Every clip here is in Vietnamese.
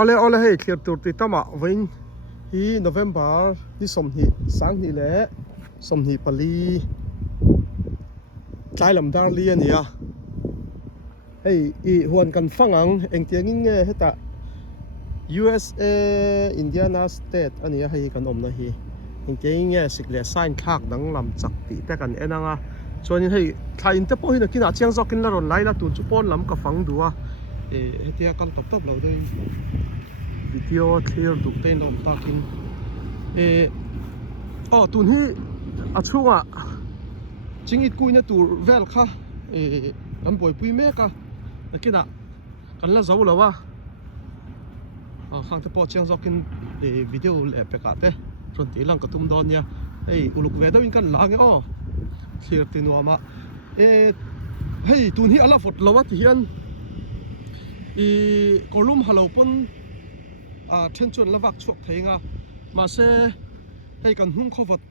ole hei thlir tur ti tama vein hi November ni somni sang ni le somni pali tlai lam dar li ania hei I huan kan fangang engtiangin nge heta USA Indiana State ania hei kan omna hi engtiangin nge sikle sign thak dang lam chak ti te kan enanga chuanin hei thlain te pawh hi nakina chiang zokin la ron lai la tur chu pon lam ka fang duwa hetia kal top top lo dei video clear du ten lom takin tun hi achunga chingit kuina tur vel kha kan boi pui me ka nakina kan la zo lawa khang te po chiang zokin video le pe ka te ron ti lang ka tum don nia hei uluk ve dawin kan la nge clear tinuama hei tun hi ala fot lawa ti hian kolum halo pon then chuan lavak chuak theinga ma se hei kan hung khowat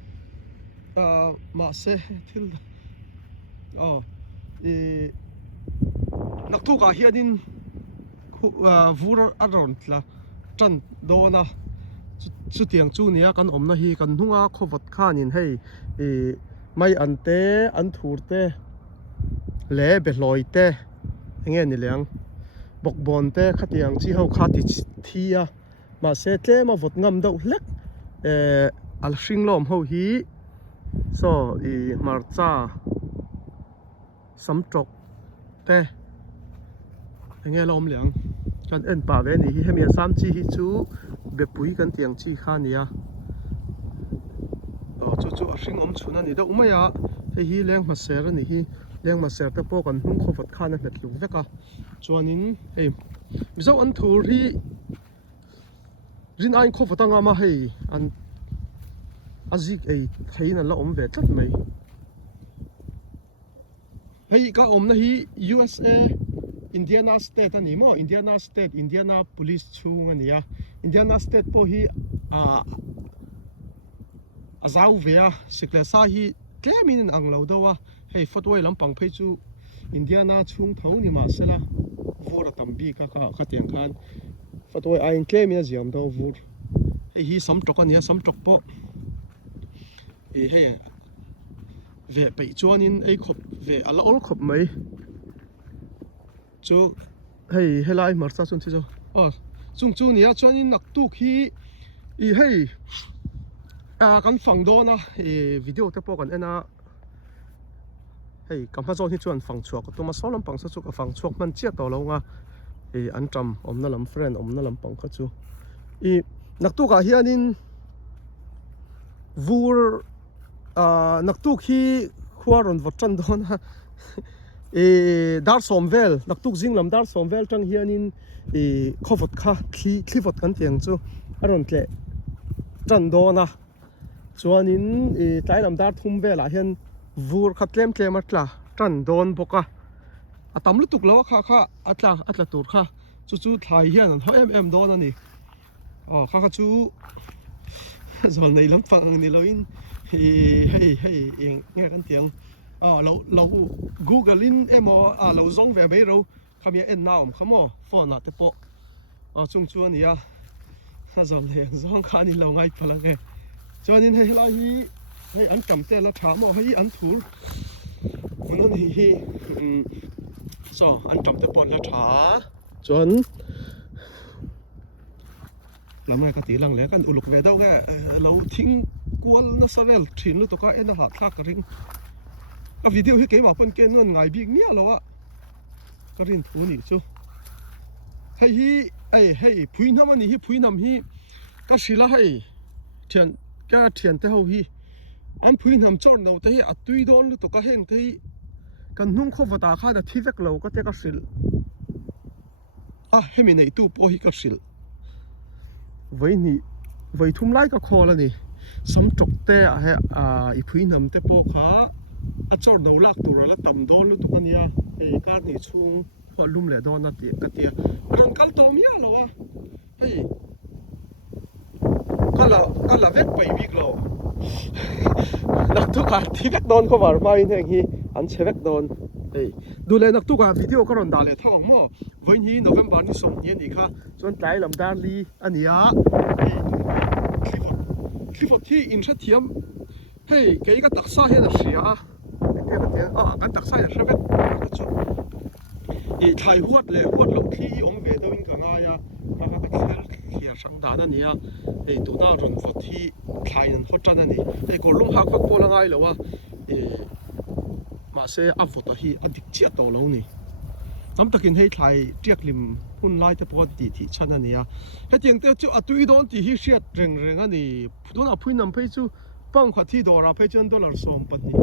ma se thil nak thu ka hianin vur aron tla tran dona chu tiang chu nia kan omna hi kan hunga khowat khanin hei mai ante an thurte le behloi te nge ni leng bokbon te khatiang chi ho kha ti thia ma se tle ma vot ngam do hlek al hring lom ho hi so marcha samtrok te nge lom leng kan en pa ve ni hi hemia sam chi hi chu be pui kan tiang chi kha nia chu a hring om chuna ni do umaya hi leng ma ser ani hi leng ma ser te po kan hung khowat khana hlet lu veka chuanin hei mizo an thur hi rin ain khowat anga ma hei an azik theina la om ve tlat mai hei ka om na hi USA Indiana State ani mo Indiana State Indiana Police chung ania Indiana State po hi azau vea sikle sa hi tlemin ang lo dawa hei fotway lampang phei chu Indiana chung tho ni ma sela vora tambi ka tiang khan fotway ain tlemin ziam do vur hi samtok ania samtok po hei ve pe chuanin khop ve ala ol khop mai chu hei helai marcha chun chi chung chu nia chuanin nak tu khi hei kan fang do na video te po kan ena hei kamha zon hi chuan fang chuak to ma solam pang sa chu ka fang chuak man chia to lo nga an tam omna lam friend omna lam pang kha chu nak tu ka hianin vur nak tu khi khuaron vot chan do na dar somvel nak tu jinglam dar somvel tang hianin khowat kha thli vot kan tiang chu aron tle chan do na chuanin tlai lam dar thum vela hian vur kha tlem atla tran don boka atam lutuk lo kha atla tur kha chu thlai hian an em don ani kha chu zol nei lam phang ni loin hei nge kan tiang lo Google in emo lo zong ve be ro khamia en naum khamo phone ate po chung chu ania zol nei zong kha ni lo ngai phala nge chuanin hei lai hi hei an kam te la tha mo hei an thur manon hi so an kam te pon la tha chuan lamai ka ti lang le kan uluk ve dau ge lo thing kwal na savel thin lu to ka en ha thla ka ring ka video hi ke ma pon ke non ngai bik nia lo wa ka rin thu ni chu hei hi hei phuinam ani hi phuinam hi ka sila hei thian te ho hi an phuinam chon no te hi atui don lu to ka heng te kan nung khowata kha da thivek lo ka te ka sil hemi nei tu po hi ka sil voi thum lai ka khol ani sam tok te I phuinam te po kha a chor no lak tur la tam don lu to ka nia kar ni chung ho lum le don na ti ka ti ron kal to mia lo wa hei kala vek pai bik lo nak tu ka thivek don ko war mai heng hi an chevek don hey du le nak tu ka video ka ron da le thawang mo voin hi November ni som ni ni kha chuan tlai lam dar li ania clifford hi in tha thiam hey ke ka taksa he na ria ke ka te kan taksa ya hravet ka chu e thai huat lo thi ong ve do in ka nga ya ka thel khia sang da na nia ei tu na ron fo thi thai nan hot tan ani ei ko lung hak fak pola ngai lo wa e ma se a photo hi adik chia to lo ni tam takin hei thai tiak lim hun lai te pon ti thi chan ania he tiang te chu atui don ti hi hriat reng ani tu na phui nam phei chu pang kha thi dora phei chon dollar som pat ni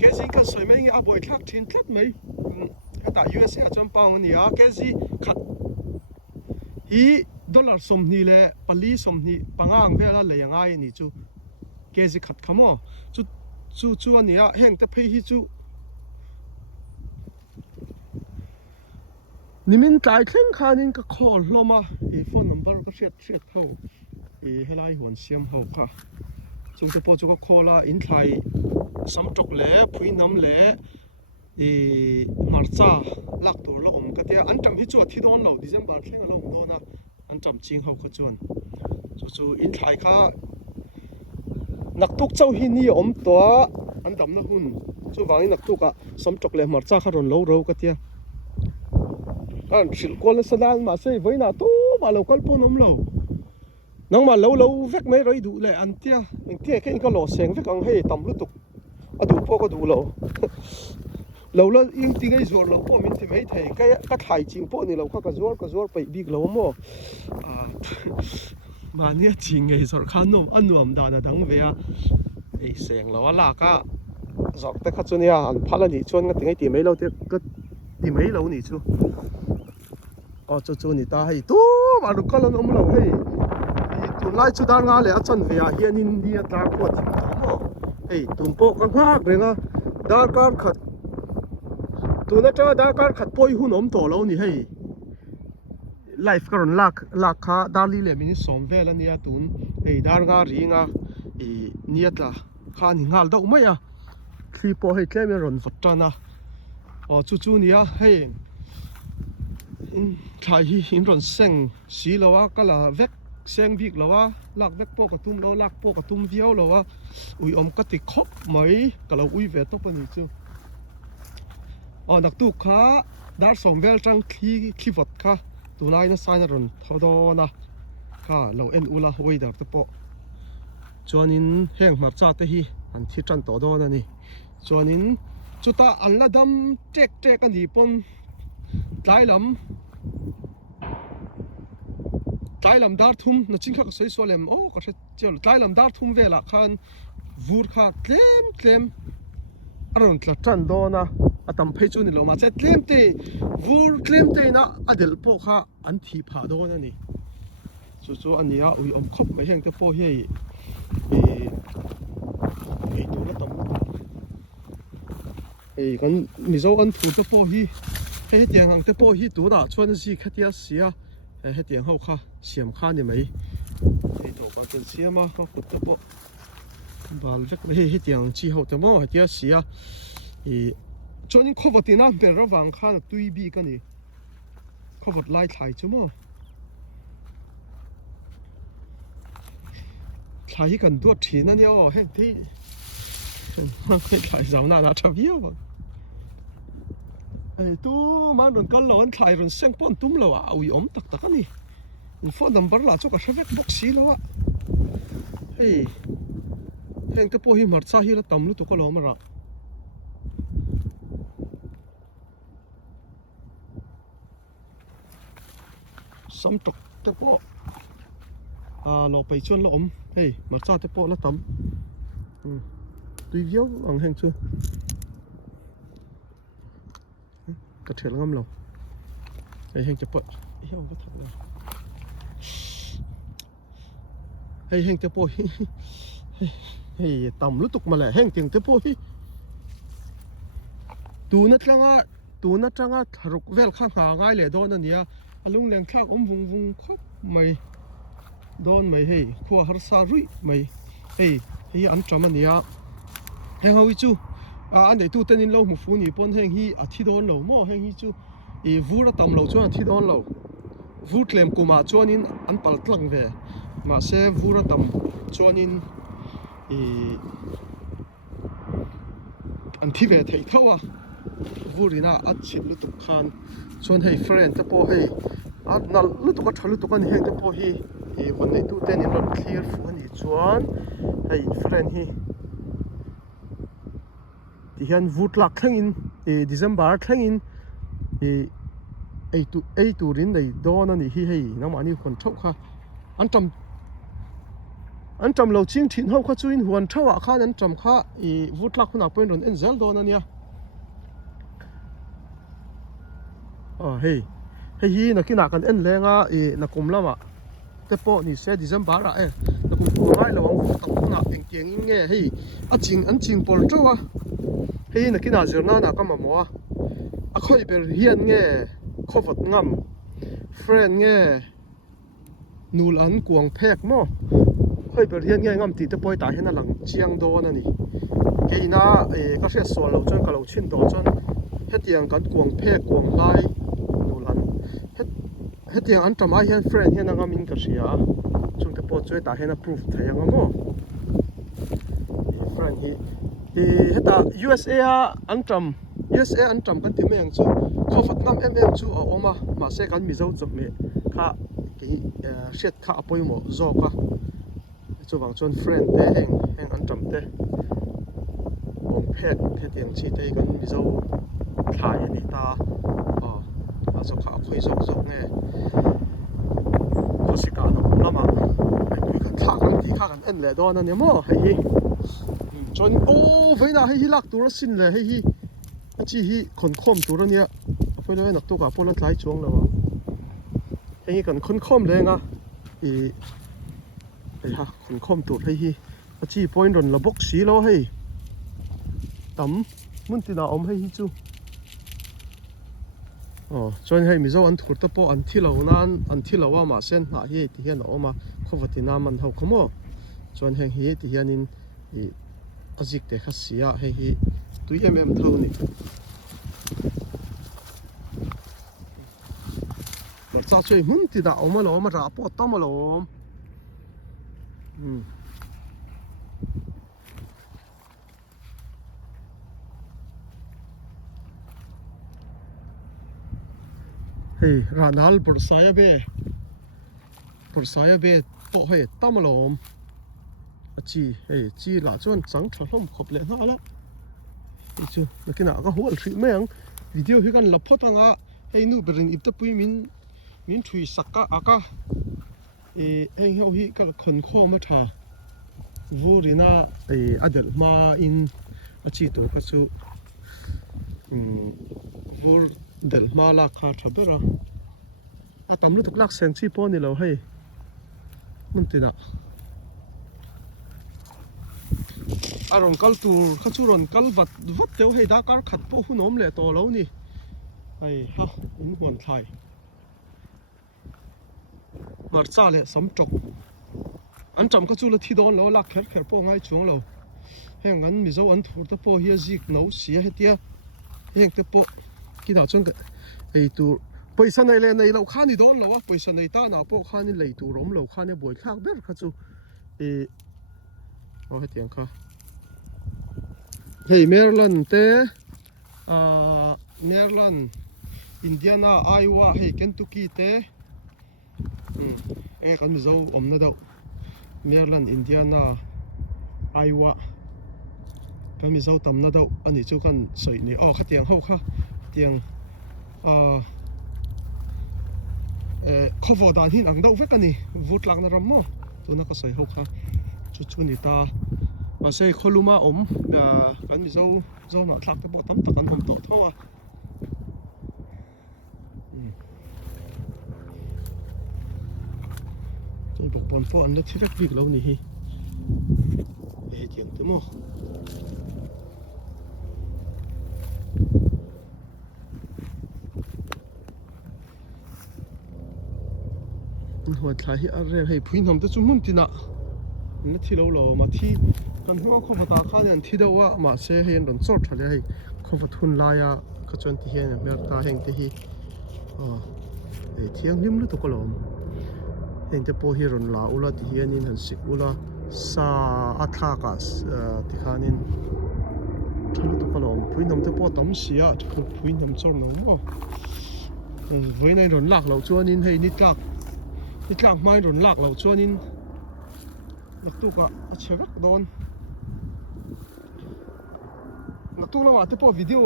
ke sing ka soi mai nge a boi thak thin thlat mai ta USA a cham pang ni a ke si khat hi dollar som ni le pali som ni pangang vela le yangai ni chu ke si khat khamo chu ania heng te phei hi chu nimin tlai thleng khanin ka khol hloma e phone number ka hriat ho e helai hon siam ho kha chung te po chu ka khola in thlai sam tok le phui nam le e marcha lak tur lo om ka tia an tam hi chu thi don lo December thleng lo do na an tam ching ho kha chuan chu in thlai kha nak tuk chau hi ni om to an dam na hun chu wangi nak tuka sam tok le marcha kha ron lo ro ka tia kan thil kol sadan ma sei voina tu ma lo kal pon om lo nang ma lo vek mai roi du le an tia eng tia ke ka lo seng vek ang hei tam lu tuk adu po ko du lo lo ing ti ngai zor lo po min ti mai thei ka thai ching po ni lo kha ka zor pai big lo mo ma nia ching ngai zor khan nom anuam da na dang ve a ei seng lo la ka zok te kha chunia an phala ni chuan nga ti ngai ti mai lo te ka ti mai lo ni chu chu ni ta hei tu ma lu kalon om lo hei tu lai chu dar nga le a chan ve a hian in ni a ta ko ti mo hei tum po ka ngak renga dar kar khat tu na cha dar kar khat poi hun om to lo ni hei life karon lak kha dali le mini som vel ania tun hei dar nga ringa e niata kha ni ngal do mai a thli po hei tlem ron vatana chu nia hei in thai hi in ron seng si lawa kala vek seng bik lawa lak vek po ka tum lo lak po ka tum viau lawa ui om ka ti khop mai kala ui ve to pani chu nak tu kha dar som vel tang khi vot kha tunai na sai na ron thodo na kha lo en ula weather te po chuanin heng mar cha te hi an thi tran to do na ni chuanin chuta an la dam tek ani pon tlai lam dar thum na ching khak soi solem ka hre chel tlai lam dar thum vela khan vur kha tlem aron tla tran do na atam phei chu ni lo ma che tlem te vur tlem te na adel po kha an thi pha do na ni chu ania ui om khop mai heng te po he e tu la tam kan mizo an thu te po hi he tiang hang te po hi tu da chuan si khatia sia he tiang ho kha siam kha ni mai he to kan chen siama ka khut te po bal vek he tiang chi ho te mo hatia sia chuanin khovatina ber rawang kha na tui bi ka ni khovat lai thai chu mo thai kan do thin ani he thi mang khai thai zau na thavia ba tu mang ron kal lon thai ron seng pon tum lo a ui om tak ani phone number la chu ka hravek box si lo a heng te po hi marcha hi la tam lu tu ka lo ma ra sam tok te po lo pai chuan lo om marcha te po la tam tui viau ang heng chu ka thel ngam lo heng te po hiau ka thak lo heng te po tam lu tuk ma le heng ting te po hi tu na tanga tharuk vel kha nga ngai le don ania alung leng thak om vung khop mai don mai khuwa har sa rui mai hi an tram ania heng hawi chu anh này tu tên in lâu một phút nhỉ pon heng hi thi đón lâu mò heng hi chu vu ra tầm lâu cho thi đón lâu vu tlem kuma cho in an pal tlang về mà sẽ vu ra tầm cho in anh thi về thấy thâu à vu rina at chít lu tục khan chuan hei friend te po hei at nal lu tục at lu tục an heng te po hiวันnày tu tên in lot clear phone hi chuan hei friend hi thì hiện vụt lạc thang in December thang in ai tu rin này đó nó hi hei nó mà ni còn thâu kha anh trầm lâu chiên thìn hậu kha chuin huan thâu à kha anh trầm kha vụt lạc nào point rồi anh zel đó nó nia hei hi na kina kan en lenga na kum lama te po ni se December ra na kum pu ngai lo ang tak na eng tiang nge hei an ching pol chowa hei na kina zirna na kama mo a khoi ber hian nge khovat ngam friend nge nul an kuang phek mo khoi ber hian nge ngam ti te poi ta hena lang chiang do na ni ke na ka hre so lo chon ka lo chin do chon hetiang kan kuang phek kuang lai nul an hetiang an tama hian friend hian ngam in ka ria chung te po choi ta hena proof thayang mo friend hi heta USA an tram kan ti meng chu khofat ngam chu a oma ma se kan mi zo chok me kha ke shet kha apoi mo zo ka chu wang chon friend te heng an tram te om phet the tiang chi te kan mi zo thlai ni ta a zo kha apoi zo nge ko si ka no lama ai kan thak kan ti kha kan en le do na ne mo hei chon với na hi lak tur sin le hi chi hi khon khom tur ania poi lo nak to ka pol tlai chong lo hei kan khon khom le nga ha khon khom tur hi chi point ron la box si lo hei tam mun ti na om hi chu chon hei mi zo an thur ta po an thilo wa ma sen na hi ti hian oma khowatina man ho khomo chon heng hi ti hianin azik te khasia hei tui thau ni bor cha choi mun ti da oma lo ma ra po tam lo hei ranal bor saya be po hei tam lo chi là chuan chẳng thở không khop le na la chu na kina ka hol thri meng video hi kan la photanga hei nu berin ipta pui min thui sakka aka hei ho hi ka khon kho ma tha vurina adel ma in chi to ka chu vur del ma la kha thabera atam lu tuk lak seng chi po ni lo hei mun tina aron kal tur khachuron kal vat teu hei da kar khat po hunom le to lo ni ai ha in hon thai mar cha le sam tok an cham ka chu la thi don lo lak kher po ngai chung lo heng an mi zo an thur te po hi zik no sia hetia heng te po ki da chung ei tur paisa nei le nei lo khani don lo a paisa nei ta na po khani lei tu rom lo khani boi khak ber kha chu hetiang kha hei Maryland te Maryland Indiana Iowa hei Kentucky te kan mi zo om na do Maryland Indiana Iowa kan mi zo tam na do ani chu kan soi ni khatiang ho kha tiang cover dan hin ang do vek ani vut lang na ram mo tu na ka soi ho kha chu ni ta mà xe kholuma om kan mi zo na thlak te bo tam tak an hom to thawa chei bok pon po an le thivek bik lo ni hi tiang te mo huat thai hi a rel hei phuin hom te chu mun tina na thi lo lo ma thi kan hua kho vata khan yan thi dawa ma se hen ron chort thale hai kho vat hun la ya ka chon ti hian mer ta heng te hi thiang lim lu to kolom heng te po hi ron la ula ti hian in han sik ula sa atha ka ti khanin thal to kolom puinam te po tam sia thal puinam chor no mo với này ron lak lo chuan in hei ni tlak mai ron lak lo chuan in nak tu ka a chevak don nak tu lawa te po video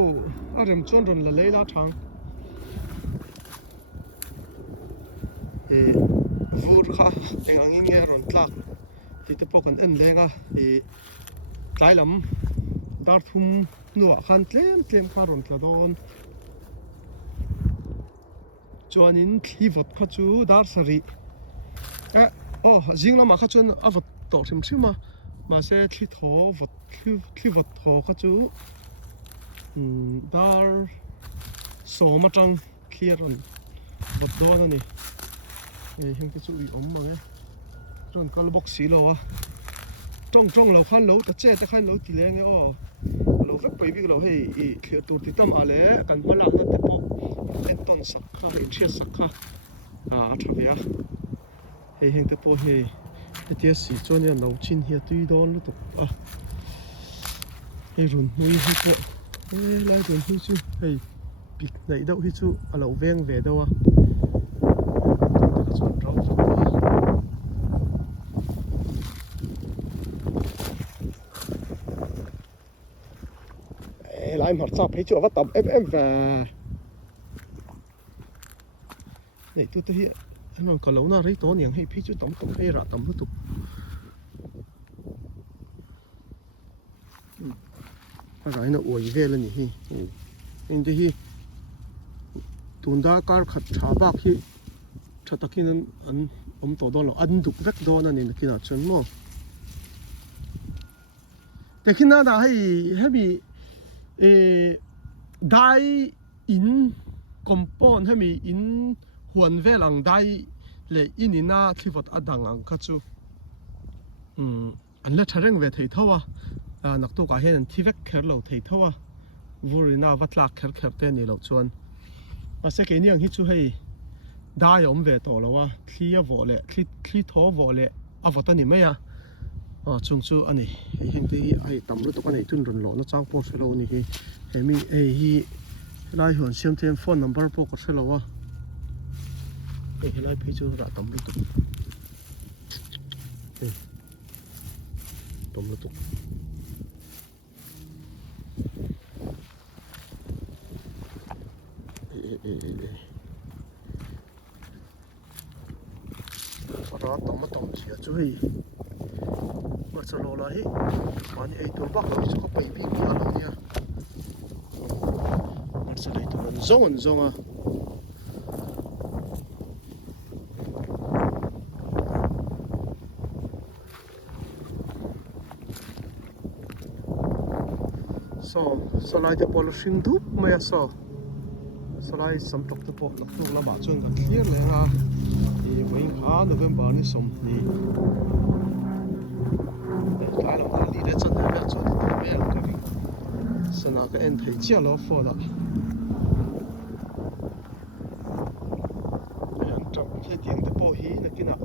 a rem chuan ron la leila thang vur kha engang nge ron tlak ti te po kan en lenga tlai lam dar thum nuwa khan tlem kha ron tla don chuan in thli vot kha chu dar sari jing lama kha chuan a vot to thim ma se thli tho vot thli vot tho kha chu dar so ma tang clear on vot don ani heng te chu i om ma nge ron kal box si lo a trong lo khan lo ta che ta khan lo ti le nge lo vek pai bik lo hei i thlir tur ti tam ale kan mala na te po en ton sak kha in thia sak kha a thavia heng te po hei tia si chuan yan lo chin hi tui don lu tu hei run hui hi po lai run hi chu hei pik nei deuh hi chu a lo veng ve deuh a chuan rau chu lại mặt sập thấy chưa vắt tập em và để tôi thấy nó còn lâu nó thấy to nhiều hay thấy chú tổng hay là tầm lúc tục cái nó uổng về lên nhỉ nên thì tuần đãcar khát chả bạc khi chả tất khi anh tổ đó là ăn đục vét đó nên khi nào chân màแต่khi nào đã hay bị đai in compound hay mi in huan ve lang đai le inina thi vot adang ang kha chu an la thareng ve thei thawa nak tu ka hen thi vek kher lo thei thawa vurina vatlak kher te ni lo chuan a se ke niang hi chu hei dai om ve to lawa thlia vo le thli tho vo le avotani meya chung chu ani heng te hi ai tam lu to kan ei tun ron lo na chang po se lo ni hi hemi hi lai hon siam them phone number po ko se lo wa lai phe chu ra tam lu to tam lu to ra tam chia chu hi mà sao lo lại mà như tôi bắt đầu cho các baby kia luôn nha mà sao đây tôi rong à so lại thì bỏ sinh đúc mà so lại sắm tóc thì bỏ lắc là bảo chân cả clear lên à thì mấy tháng November này xong thì cái là mà đi đến chân này cho thì tôi biết là cái是那个人推荐了for的，找些点的包起那个那，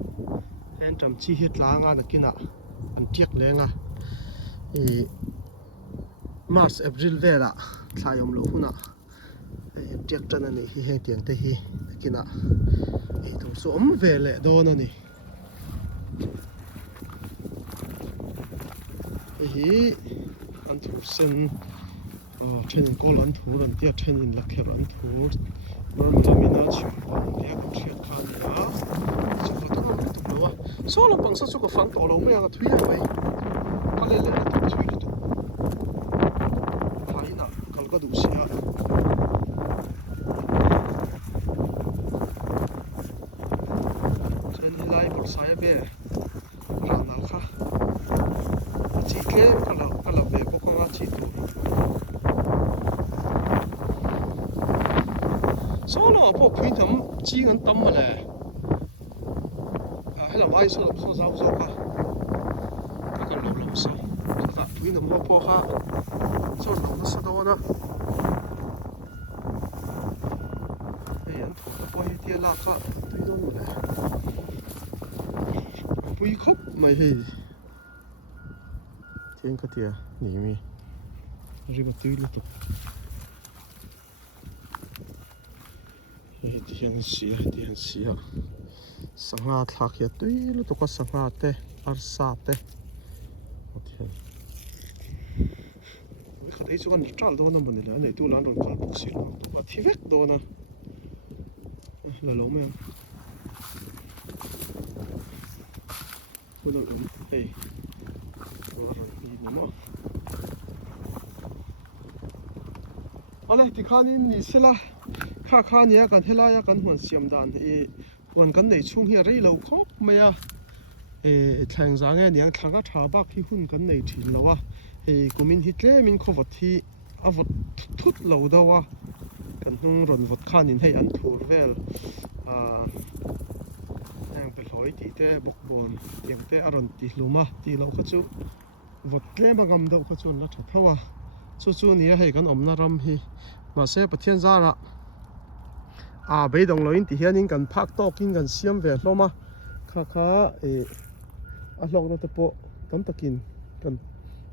人找起些lang啊那个那，安接连啊，March April về啦，才用路那，接真的你些点的些那个那，都说我们về来多呢你。anh thủ sinh trên có lãnh thủ lần tiếp trên là cái lãnh thủ rồi mình nói chuyện bằng cái câu chuyện khác nữa chúng taต้องรู้ตัวว่าsố là bằng số cái phản tổ lâu mấy cái thuế vậy cái này là cái thuế đó phải nè cái cái đủ xia trên lại một sai về là nào khác chỉ cái là về có con chỉ số là bộ phim thầm chỉ cần tâm mà nè hay là vài số giáo dục à các con lâu lâu sao pui nam ho po kha chon lo na sa do na ei an tho po hi tia la kha tui don le pui khop mai hi thiên cái tia nhỉ mi riêng tui lu tu hi thiên sia sanga thak ya tui lu tu ka sanga te ar sa te thiên cái đấy chú con trál đó nó mình là này tu lan rồi cả bốc xịt tu cả thi vét đó nè là lỗ mèo tôi đâu đúng đây đó rồi đi nó ở đây thì khá nên đi xe la khá nhé cần thế la ya cần hoàn xiêm đàn thì hoàn cần để chung here rất lâu khóc mày à thằng giang nghe nhang thằng cái thảo bạc thì hun cần để chỉ lâu à của mình hít lệ mình có vật thì vật thút lâu đâu à cần hung run vật khá nhìn hay ăn thua về đang bị lỗi thì thế bốc bồn tiếng thế run thì lùm à thì lâu khá chú vật lệ mà ngầm đâu khá chú là thật thâu à chú ní hay cần ôm na ram hi mà sẽ bật thiên ra là bây đồng lối thì hiện những cần phát to kinh cần xiêm về lo mà khá lọc nó tập bộ tấm tắc kinh cần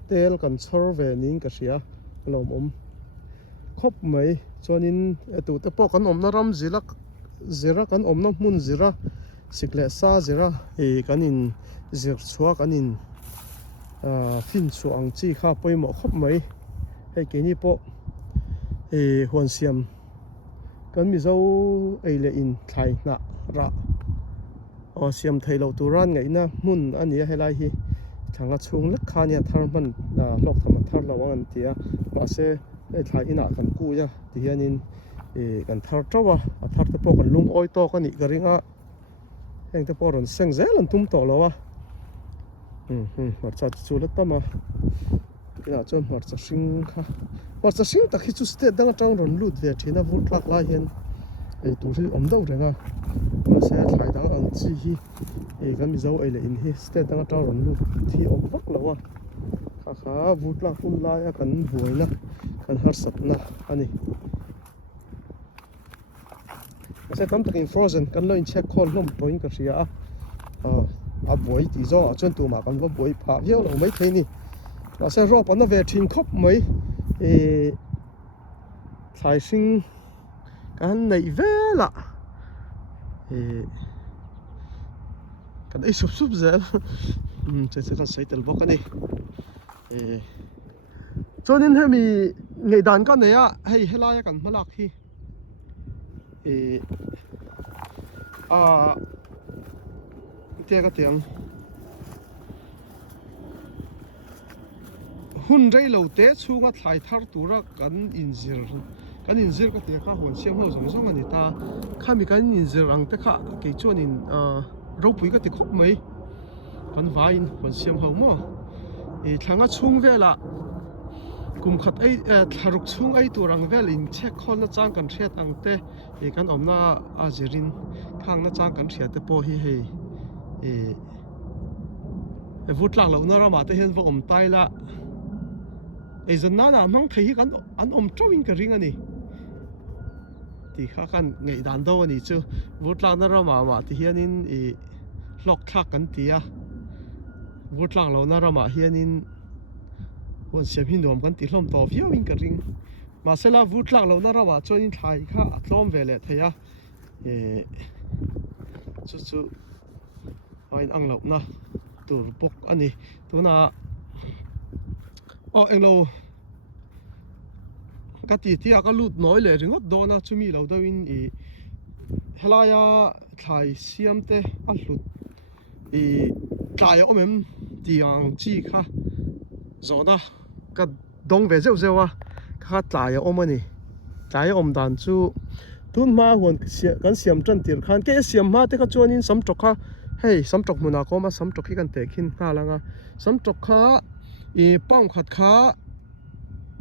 tel cần sờ về những cái gì lồng khop mấy cho nên tụ tập bộ cần na ram zira cần na mun zira sikle sa zira cần in zir chua cần in fin chuang chi kha poi mo khop mấy hay cái này bộ hoàn xiêm cần mi dâu lệ in thay nạ ra xiêm thay lâu tu ran ngày na mun anh ấy hay lai hi thằng ngắt chung lắc khá nha thằng mình lọc thằng thằng lâu anh tia mà sẽ thay ina cần cú nha thì anh cần thằng trâu thằng tập bộ cần lung oi to cái này cái ringa anh tập bộ rồi sinh dễ lần tum to lâu mà chặt chú lết tâm cái nào cho mà chặt sinh ta khi chú state đang trong rồi lút về thì nó vút lạc lại hiện tụi thì đâu rồi mà sẽ thay đang ăn chi hi cái mi dâu ấy là in hi state đang trong rồi lút thì vắt lâu khá vút lạc lại cần vui na cần hát sập na anh sẽ tắm tắc in frozen cần lên check call lom point cái gì buổi thì do chân tụ mà cần có buổi phá hiếu là mấy thế này và sẽ rộp nó về trình khóc mấy thái sinh cái này về là cái đấy sụp dễ sẽ cần xây tờ bóc cái này cho nên hay mi ngày đàn cái này hay là cần mà lạc khi cái tiếng hun rei lo te chunga thlai thar tura kan inzir cái te kha hon siam ho zong zong ani ta khami kan inzir ang te kha ke chuan in ro pui ka te khop mai kan vain hon siam ho mo thanga chung vela kum khat ai tharuk chung ai turang vel in check khol na chang kan thiat ang te kan omna azirin khang na chang kan thiat te po hi vut lang lo na ra ma te hen vo om tai la dân na mang thấy cái anh trâu cái ring này thì khác kan ngày đàn đâu này chứ vút lang nó ra mà thì hiện in lọc thắc cái tia vút lang lâu nó ra mà hiện in hoàn xem hình đồ cái tia lom to phiêu in cái ring mà sẽ là vút lang lâu nó ra mà cho in thay khác lom về lại thấy chú anh ăn lộc na tủ bốc anh này tủ na anh lâu cái tí cái lút nói lệ rồi ngót đó na chú mi lâu đâu in helaya thay xiêm te ăn lút thay ôm em tiếng chi kha rồi na cái đông về rêu rêu kha thay ôm anh thay ôm đàn chú tuân ma huân cái xiêm chân tiền khan cái xiêm ma te cái chuan in sắm trọc kha hey sắm trọc muna có mà sắm trọc khi kan te khin kha langa sắm trọc kha pang khat kha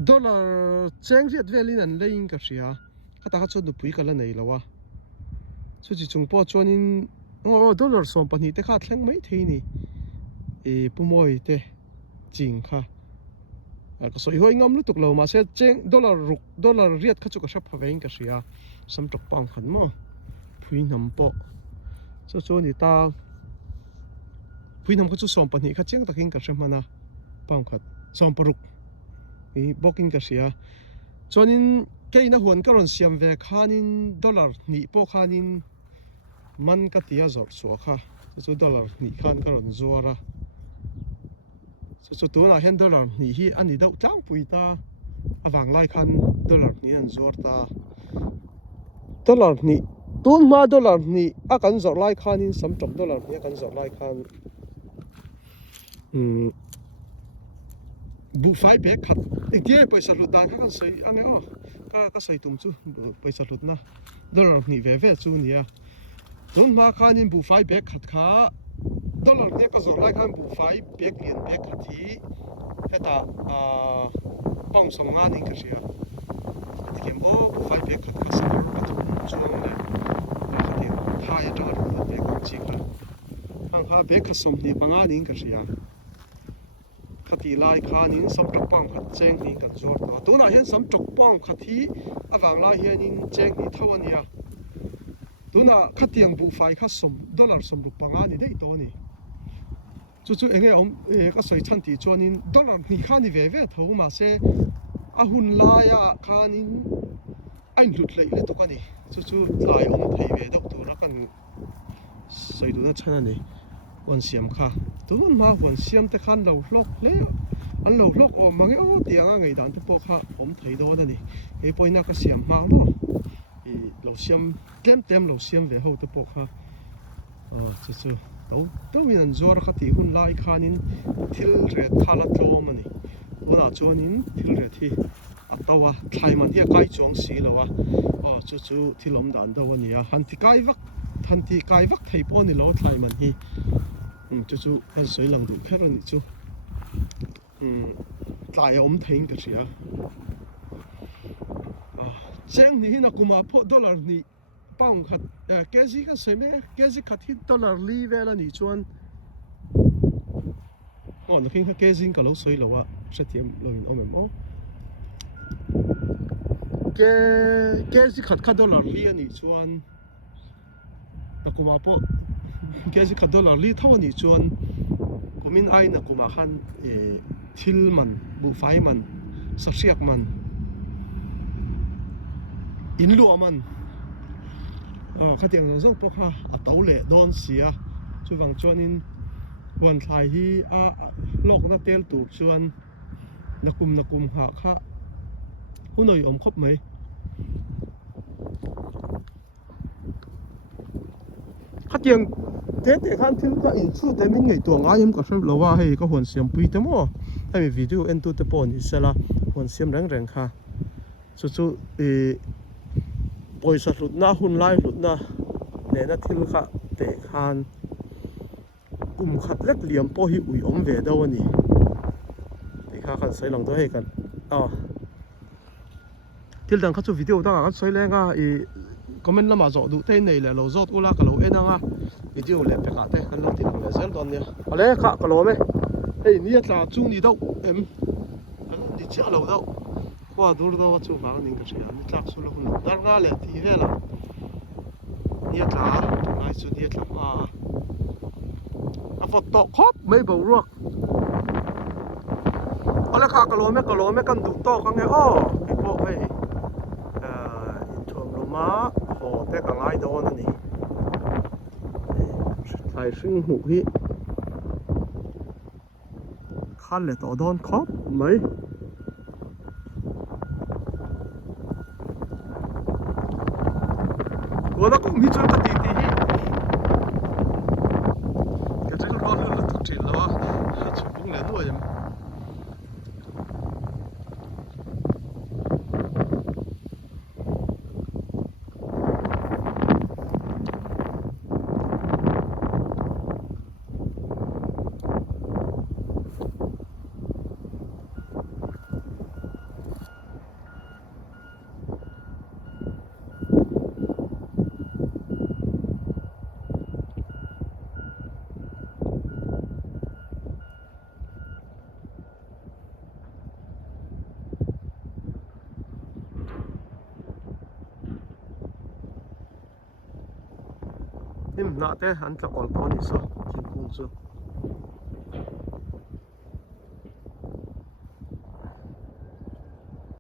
dollar cheng riat velin an lein ka ria khata kha chon du pui kala nei lawa chu chi chung po chuan in dollar som pani te kha thleng mai thei ni pumoi te ching kha ก็สวยห้อยงอมลุตุกเรามาเสียเจงดอลลาร์เรียดเขาจุกกระชับพะเวงกระเสียสำจกปองขันมั้งพุยน้ำโปะโซนี่ตาพุยน้ำเขาจุสอมปนนี่เขาเจียงตะกินกระเสียมานะปองขัดสอมปรุกนี่บอกกินกระเสียจนนินแกอินหัวก็รอนเสียมเวคานินดอลลาร์นี่โปคานินมันก็ตีอาจอดสัวค่ะดอลลาร์นี่ขันก็รอนจัวระตัวน่ะเห็นดอลลาร์นี่ฮีอันนี้เดาจ้างปุยตาอวังไล่คันดอลลาร์นี่อันจัวตาดอลลาร์นี่ตัวมาดอลลาร์นี่อากันจัวไล่คันนี่สำจบดอลลาร์นี่อากันจัวไล่คันบุฟไฟเบกขัดอีกเดียวไปสรุปด่านกันใส่อันนี้ก็ใส่ตุ้มจูไปสรุปนะดอลลาร์นี่เว่จูนี่ตัวมาคันนี่บุฟไฟเบกขัดขาดอลลาร์เนี่ยก็ส่งรายการบุฟไฟเบกเลียนเบกขัดที่เฮต้าป้องส่งงานนี่ก็เชียที่เขียนบุฟไฟเบกขัดก็สำหรับประตูช่วงเลยขัดที่ท้ายจังหวัดเบกขัดจิกเลยอังคาเบกขัดส่งนี่ปังงานนี่ก็เชียขัดที่รายการนี่สำหรับป้องขัดเจงนี่กันจอดตัวนั้นเห็นสำหรับป้องขัดที่อ่างลายเฮียนี่เจงนี่เท่านี้ตัวน่ะขัดที่ยังบุฟไฟขัดส่งดอลลาร์ส่งรูปปังงานนี่ได้ตัวนี้จู่ๆเองก็ใส่ชั้นที่จวนนินดอลลาร์นี่ข้านี่เว่ๆเท่ามาเสียอาหุ่นลายข้านี่ไอ้หลุดเลยเลยตัวกันนี่จู่ๆลายอมไทยเว่ดอกตัวละกันใส่ดูนั่นชั้นนี่วันเสียมค่ะตัวมันมาวันเสียมแต่ขันเราล็อกเลยอันเราล็อกออกมาไงเตียงไงด่านที่พวกข้าอมไทยตัวนั่นนี่ไอ้ปอยนักก็เสียมมาเนาะเราเสียมเต็มเราเสียมเว่เขาที่พวกข้าจู่ๆตัวมีนันจอร์ขัดที่หุ่นไล่ขานินทิลเรดทาลัดโลมันนี่ตัวน่ะจวนนินทิลเรดที่อัตตัวไทยมันที่ใกล้จวงสีแล้วจู่ๆที่ลมดันตัวนี้หันที่ใกล้วักไทยปอนนี่แล้วไทยมันที่จู่ๆมันสวยหลังดูแค่นั้นนี่จู่ตายอมไทยกันเสียเจ้านี่นักกุมาพอดอลลาร์นี่ป้องขัดแกสิกันใช่ไหมแกสิขัดที่ดอลลาร์ลีเวลนี่ชวนนักขิงแกสิกันเราสวยแล้วเสถียรเราเห็นเอาไหมแกสิขัดดอลลาร์ลีนี่ชวนนักกุมาพอแกสิขัดดอลลาร์ลีเท่านี่ชวนกูมินไอนักกุมาขันทิลมันบุไฟมันสักเสียกมันอินลัวมันข้าเตียงเราพวกข้าเต่าเล่โดนเสียช่วยฟังชวนนินวันไทยที่โลกนักเตลตูชวนนักกุมหาข้าหุ่นหน่อยครบไหมข้าเตียงเจ๊ขันทิ้งก็อินสู้แต่ไม่ไงตัวง่ายยังก็ชอบเราว่าให้ก็หัวเสียมปุยแต่มั่วให้มีวิดีโอเอ็นตัวแต่ปอนอยู่เสร็จละหัวเสียมแรงค่ะจู่ปอยสัตว์หลุดหน้าหุ่นไล่หลุดหน้าเนี่ยนัดที่ลูกค้าเตะคานกุมขัดเล็กเหลี่ยมปอหิอุ่ยอมเวดวันนี้เตะขาขันใส่หลังตัวให้กันที่ดังเขาจะวิดีโอตั้งกันใส่แรงคอมเมนต์ละมาจอดูเต้นนี่แหละเราจอดอุลากับเรานังวิดีโอเล็บไปกัดเต้กันเราติดเลยเซลตอนเนี้ยอะไรค่ะกับเราไหมนี่จะจูนี่ดูกันดิเจ้าเราดูว่าดูเราว่าจู่มากันนี่ก็ใช่นี่ทักสุดแล้วดาร์กาเลยที่เฮล่ะนี่ทักนายสุดนี่ทักฝนตกครับไม่เบาหรอกอะไรค่ะกะโลไม่กันดูโตกันไงไอ้พวกอินทรลมาโอ้แต่กันไล่โดนนี่ใส่ซึ่งหูที่ขั้นเลยต่อโดนครับไหม我那公米做的滴滴，搿这个老了都真了就不来多人。nã te an tla kol pawh ni saw thingkung chu